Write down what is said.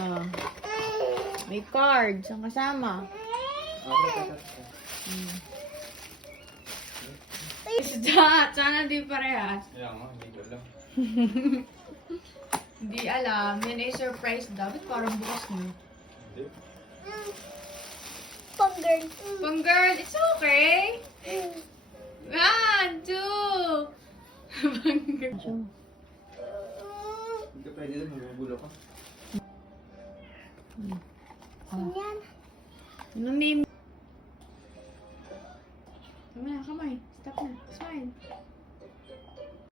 Oh. May cards ang kasama. Isda! Sana di parehas. Kaya nga, hindi ko alam. Hindi alam. Yan ay surprise daw. Ba't parang bukas na? Hindi. Pang-girl. Pang girl, it's okay. 1, 2. Pang girl. Hindi ka pwede lang, magugulo ka. Yan. Anong name? Tama na, kamay. Stop na. Smile.